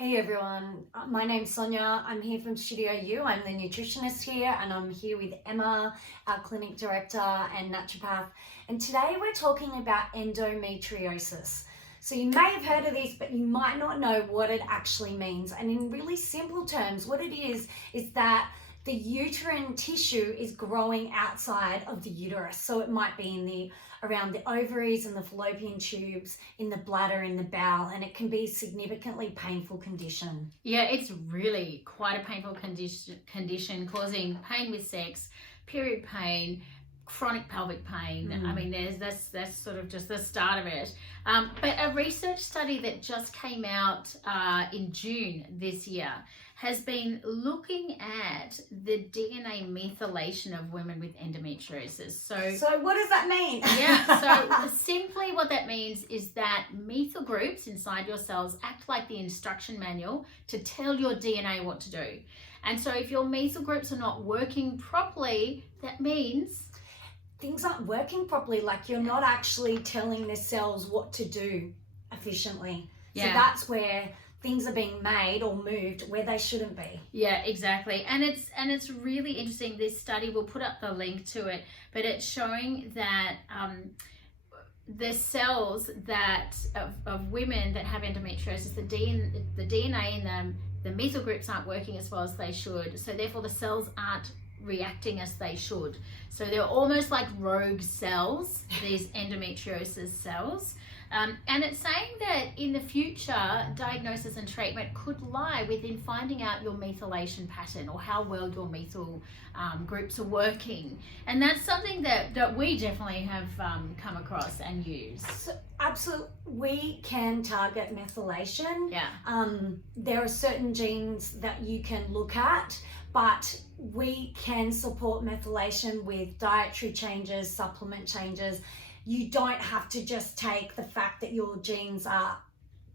Hey everyone, my name's Sonia. I'm here from Studio U. I'm the nutritionist here, and I'm here with Emma, our clinic director and naturopath. And today we're talking about endometriosis. So you may have heard of this, but you might not know what it actually means. And in really simple terms, what it is that the uterine tissue is growing outside of the uterus. So it might be around the ovaries and the fallopian tubes, in the bladder, in the bowel, and it can be a significantly painful condition. Yeah, it's really quite a painful condition causing pain with sex, period pain, chronic pelvic pain. I mean, that's sort of just the start of it. But a research study that just came out in June this year has been looking at the DNA methylation of women with endometriosis. So what does that mean? Yeah, so simply what that means is that methyl groups inside your cells act like the instruction manual to tell your DNA what to do. And so if your methyl groups are not working properly, that means things aren't working properly, like you're not actually telling the cells what to do efficiently. So that's where things are being made or moved where they shouldn't be. Yeah, exactly. And it's really interesting. This study, we'll put up the link to it, but it's showing that the cells that of women that have endometriosis, the DNA in them, the methyl groups aren't working as well as they should. So therefore the cells aren't reacting as they should. So they're almost like rogue cells, these endometriosis cells. And it's saying that in the future, diagnosis and treatment could lie within finding out your methylation pattern or how well your methyl groups are working. And that's something that we definitely have come across and used. So, absolutely, we can target methylation. Yeah. There are certain genes that you can look at, but we can support methylation with dietary changes, supplement changes. You don't have to just take the fact that your genes are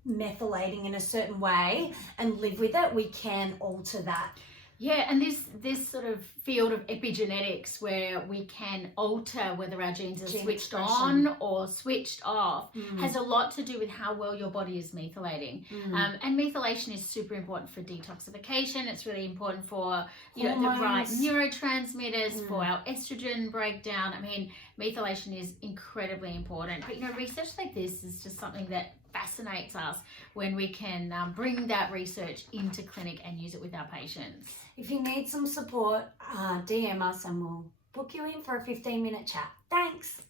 methylating in a certain way and live with it. We can alter that. Yeah, and this sort of field of epigenetics where we can alter whether our genes are switched on or switched off has a lot to do with how well your body is methylating. And methylation is super important for detoxification. It's really important for the right neurotransmitters, for our estrogen breakdown. I mean, methylation is incredibly important. But research like this is just something that fascinates us when we can bring that research into clinic and use it with our patients. If you need some support, DM us and we'll book you in for a 15-minute chat. Thanks.